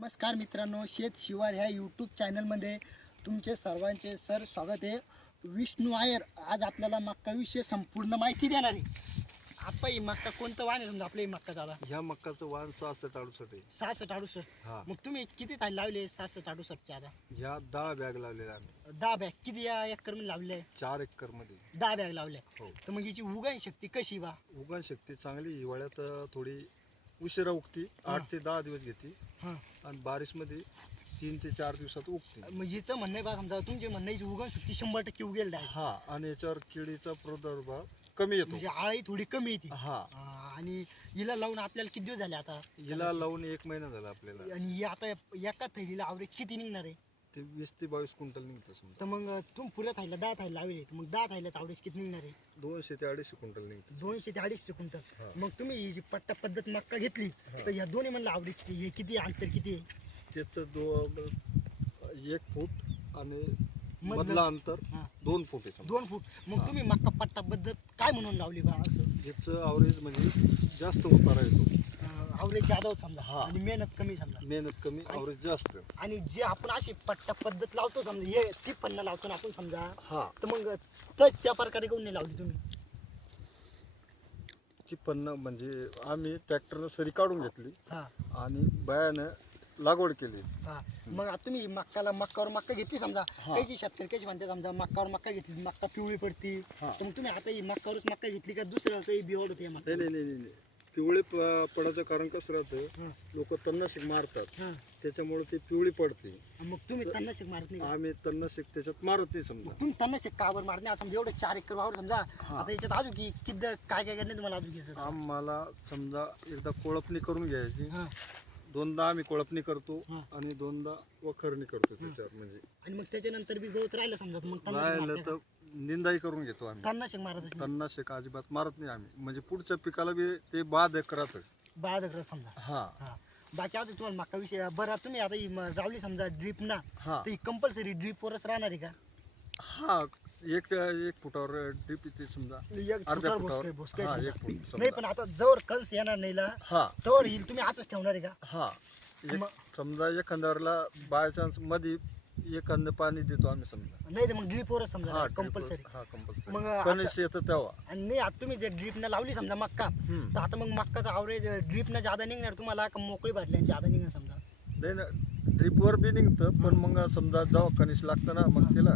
नमस्कार मित्रांनो, शेत शिवार ह्या यूट्यूब चॅनलमध्ये तुमचे सर्वांचे स्वागत आहे. विष्णू आयर आज आपल्याला मक्काविषयी संपूर्ण माहिती देणार आहे. आपा ही मक्का कोणतं वाण आहे? समजा आपल्या ही मक्का झाला ह्या मक्काचं वाण 66-68 आहे. 66-68. हा, मग तुम्ही किती थाळी लावले 66-68च्या? आता ह्या 10 बॅग लावलेल्या आम्ही 10 बॅग किती या एकर मध्ये लावले? 4 एकर मध्ये 10 बॅग लावल्या. हो. तर मग याची उगण शक्ती कशी बा? उगवण शक्ती चांगली. हिवाळ्यात थोडी उशिरा उगती, 8 ते 10 दिवस घेते हां, आणि बारिशमध्ये 3 ते 4 दिवसात उगते. मग हिचं म्हणणं आहे बा, समजा तुमचे म्हणणं याची उगण शक्ती 100% उगेल आहे. हा, आणि याच्यावर किडीचा प्रादुर्भाव कमी येतो. म्हणजे आळी थोडी कमी येते. हा, आणि हिला लावून आपल्याला किती दिवस झाले आता? हिला लावून 1 महिना झाला आपल्याला. आणि हे आता एका थैलीला ॲव्हरेज किती निघणार आहे? ते 20 ते 22 क्विंटल निघतं समजा. तर मग तुम्ही पुऱ्या थायला 10 थायला लावले, तर मग 10 थायलाच ॲव्हरेज किती निघणार आहे? 200 ते 250 क्विंटल निघतं. 200 ते 250 क्विंटल. हा. मग तुम्ही ही जी पट्टा पद्धत मक्का घेतली, तर ह्या दोन्ही म्हणलं ॲव्हरेज हे किती अंतर किती आहे? त्याचं 1 फूट आणि मधलं- मधला अंतर हां, 2 फूट आहे समजा. 2 फूट. मग तुम्ही मक्का पट्टा पद्धत काय म्हणून लावली बा असं? याचं ॲव्हरेज म्हणजे जास्त उतारा येतो. ॲव्हरेज जादा समजा हा. आणि मेहनत कमी समजा. मेहनत कमी, ॲव्हरेज जास्त. आणि जे आपण अशी पट्टा पद्धत लावतो समजा, हे ती पन्ना लावतो ना आपण समजा, हा, तर मग त्या प्रकारे काऊन नाही लावली तुम्ही? ती पन्ना म्हणजे आम्ही ट्रॅक्टरनं सरी काढून घेतली हां आणि बायानं लागवड केली. हा. मग आता तुम्ही मक्कावर मक्का घेतली समजा, हा. काही शेतकरी कशी म्हणते समजा मक्कावर मक्का घेतली, मक्का पिवळी पडती, हा. तर मग तुम्ही आता ही मक्कावरच मक्का घेतली का दुसरं काही बिवाड होते मक्का? नाही नाही नाही नाही, पिवळे पडायचं कारण कसं राहतं, हां. लोक तणनाशक मारतात, हां. त्याच्यामुळे ती पिवळी पडते. मग तुम्ही तणनाशक मारत नाही का? आम्ही तणनाशक त्याच्यात मारत नाही समजा. मग तुम्ही तणनाशक कावर मारत नाही? समजा एवढं 4 एकर वावर समजा, हा. आता याच्यात अजून की किती काय काय करणे तुम्हाला अजून घ्यायचं? आम्हाला समजा एकदा कोळपणी करून घ्यायची, हां. 2दा आम्ही कोळपणी करतो हा. आणि 2दा वखरणी करतो त्याच्यावर. म्हणजे आणि मग त्याच्यानंतर बी गवत राहिलं समजा, तर मग तणनाशक राहिलं मारते तर का? निंदाई करून घेतो आम्ही. तणनाशक मारतच नाही. तणनाशक अजिबात मारत नाही आम्ही. म्हणजे पुढच्या पिकाला बी ते बाधक राहतं. 12 एकर समजा. हा हा. बाकी अजून तुम्हाला मक्का विषय बरं, तुम्ही आता ही लावली समजा ड्रीप ना, हा तर ही कंपल्सरी ड्रीपवरच राहणार आहे का? हा, एक फुटावर ड्रीप येते समजा. एक अर्ध्या फुटावर फुटावर. भोसके हा, समजा. 1 फूट समजा. नाही पण आता जवळ कल्स येणार नाही ला, हा तवर येईल तुम्ही असंच ठेवणार आहे का? हा, एक मग- समजा एखाद्याला बाय चान्स मध्ये एखादं पाणी देतो आम्ही समजा. नाही तर मग ड्रीपवरच हा, समजा drip वर. कंपल्सरी. हा, कंपल्सरी. मग कणीस येतं तेव्हा. आणि नाही आता तुम्ही जे ड्रीपनं लावली समजा मक्का, हम्म. तर आता मग मक्काचा ॲव्हरेज ड्रीपनं ज्यादा निघणार तुम्हाला का मोकळी भरल्याने ज्यादा निघणार समजा? नाही ना, ड्रीपवर बी निघतं, पण मग समजा जेव्हा कणीस लागतं ना मग तिला,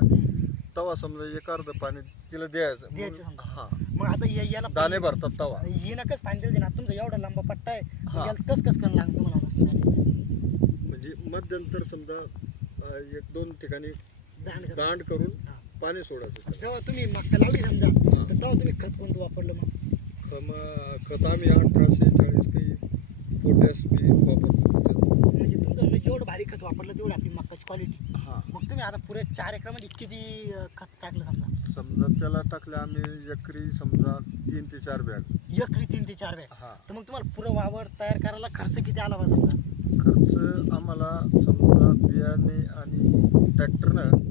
तेव्हा समजा 1 अर्ध पाणी तिला द्यायचं. द्यायचं मग- समजा. हा, मग आता याला दाणे भरतात तेव्हा. ही नकच फायनल देणार तुमचा एवढा लांबा पट्टा आहे, मग हा. याला कस करणं लागतं तुम्हाला? म्हणजे मध्यंतर समजा 1-2 ठिकाणी दांड करणं. दांड करून हा. पाणी सोडायचं. जेव्हा तुम्ही मक्का लावली समजा, हा. तर तेव्हा तुम्ही खत कोणतं वापरलं मग? खत आम्ही 1840 काही पोटॅश बी वापरतो त्याच्यात. म्हणजे तुमचं म्हणजे जेवढं भारी खत वापरलं तेवढी आपली मक्काची क्वालिटी. हा, मग तुम्ही आता पुऱ्या 4 एकरामध्ये किती खत टाकलं समजा? समजा त्याला टाकले आम्ही एकरी समजा 3 ते 4 बॅग. एकरी 3 ते 4 बॅग. हा, तर मग तुम्हाला पुरं वावर तयार करायला खर्च किती आला बा समजा? खर्च आम्हाला समजा बियाणे आणि ट्रॅक्टरनं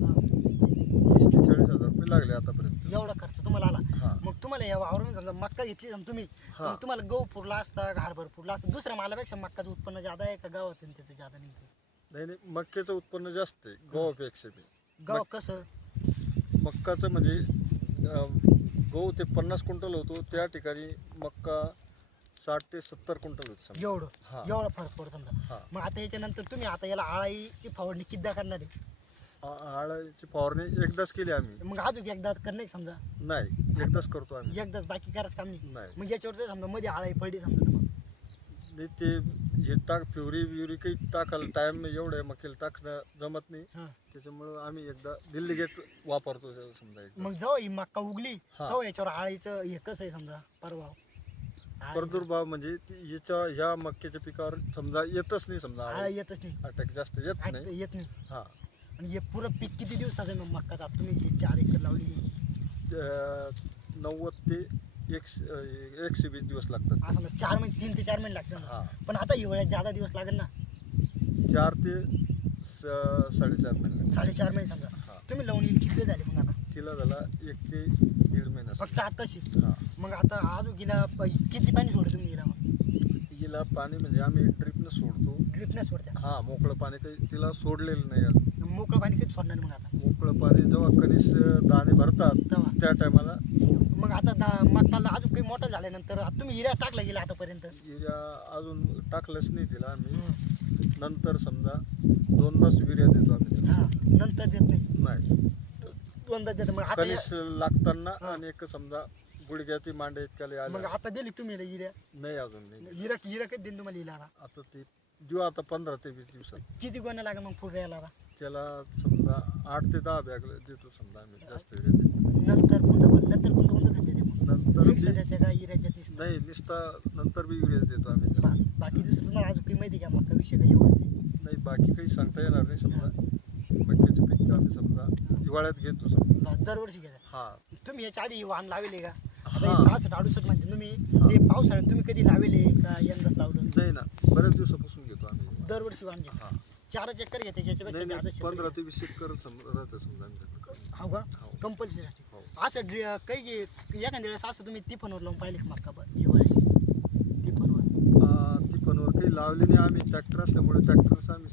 30 ते 40 हजार रुपये लागले आतापर्यंत. एवढा खर्च तुम्हाला आला. हा, मग तुम्हाला या वावरून समजा मक्का घेतली समजा तुम्ही, तर हा. मग तुम्हाला गहू पुरला असता, हरभरा पुरला असता, दुसऱ्या मालापेक्षा मक्काचं उत्पन्न ज्यादा आहे का गव्हाचं आणि त्याचं ज्यादा निघतं? नाही नाही, मक्याचं उत्पन्न जास्त आहे गव्हापेक्षा बी. गव्हा कसं? मक्काचं म्हणजे गहू ते 50 क्विंटल होतो, त्या ठिकाणी मक्का 60 ते 70 क्विंटल होतो समजा. एवढं हा. एवढा फरक पडतो समजा. हा, मग आता याच्यानंतर तुम्ही आता याला आळाईची फवारणी कितीदा करणार आहे? आळाची फवारणी एकदाच केली आम्ही. मग अजून एकदा करणे समजा? नाही, एकदाच करतो आम्ही. एकदाच, बाकी करायचं काम नाही. नाही मग याच्यावर जर समजा मध्ये आळाई पडली समजा, तर मग नाही, ते हे फ्युरी ब्युरी काही टाकायला टाइम एवढं आहे, मकेला टाकणं जमत नाही. हां. त्याच्यामुळं आम्ही एकदा दिल्ली गेट वापरतो समजा एकदा. मग जेव्हा ही मक्का उगली हा. तेव्हा याच्यावर आळीचं हे कसं आहे समजा प्रभाव? प्रादुर्भाव म्हणजे ह्या मक्याच्या पिकावर समजा येतच नाही समजा. आळी येतच नाही, अटॅक जास्त येत नाही. येत नाही. हा, आणि हे पुरं पीक किती दिवसाचं आहे मग मक्काचं? आता तुम्ही जी 4 एकर लावली, 90 ते 120 दिवस लागतात. हा समजा 4 महिने, 3 ते 4 महिने लागतात ना. हा, पण आता हिवाळ्यात ज्यादा दिवस लागेल ना, 4 ते 4.5 महिने. 4.5 महिने समजा. हा, तुम्ही लावून येईल किती झाले मग आता? तिला झाला 1 ते 1.5 महिना. फक्त आताशी. हा, मग आता अजून गेला किती पाणी सोडलं तुम्ही गेला? मग हिला पाणी म्हणजे आम्ही ड्रिपनं सोडतो. ड्रिपने सोडत्या हा, मोकळं पाणी काही तिला सोडलेलं नाही अजून. मोकळं पाणी कधी सोडणार मग आता मोकळं पाणी जेव्हा कणीस दाणे भरतात तेव्हा त्या टायमाला सोडतो. मग आता मकाला अजून काही मोठं झाल्यानंतर आता तुम्ही हिऱ्या टाकला गेला आतापर्यंत युरिया अजून टाकलंच नाही तिला आम्ही. हम्म. नंतर समजा 2दाच युरिया देतो आम्ही तिला. हा नंतर देत नाही नाही, दोनदा देत मग आता कणीस लागताना हा. आणि एक समजा गुडघ्याची मांडे इतक्याला मग आले. आता दिली तुम्ही हिऱ्या नाही अजून नाही. हिरा कधी देईन तुम्हाला हिला आता ते देऊ आता 15 ते 20 दिवसात. किती गोण्या लागेल मग फुल यायला त्याला समजा 8 ते 10 बॅग देतो समजा आम्ही जास्त युरिया देतो. नंतर कोणतं खाते ते मग नंतर मिक्स बी- देते का हिऱ्या देते नाही निसता नंतर बी युरिया देतो आम्ही त्याला. बस बाकी दुसरं तुम्हाला अजून काही माहिती का मग विषय काही एवढंच आहे. नाही बाकी काही सांगता येणार नाही. समजा मक्याचे पीक आम्ही समजा हिवाळ्यात घेतो समजा. बस, दरवर्षी घ्या हा तुम्ही याच्या आधी वाहन लावले का आता हा. हे 66-68 म्हणजे तुम्ही ते पावसाळ्यात तुम्ही कधी लावले का यंदाच लावलं नाही ना, बऱ्याच दिवसापासून घेतो आम्ही. दरवर्षी वाहन घ्या हा 4 एकर घेते याच्यापेक्षा नाही जादा नाही, शेत 15 ते 20 एकर राहतं समजा आमच्याकडे. हो का हो. कंपल्सरी हो. असं काही एखाद्या वेळेस असं तुम्ही तिफनवर लावून पाहिले का मका हिवाळ्याची तिफनवर ती पणवर काही लावली नाही आम्ही. ट्रॅक्टर असल्यामुळे ट्रॅक्टरच आम्ही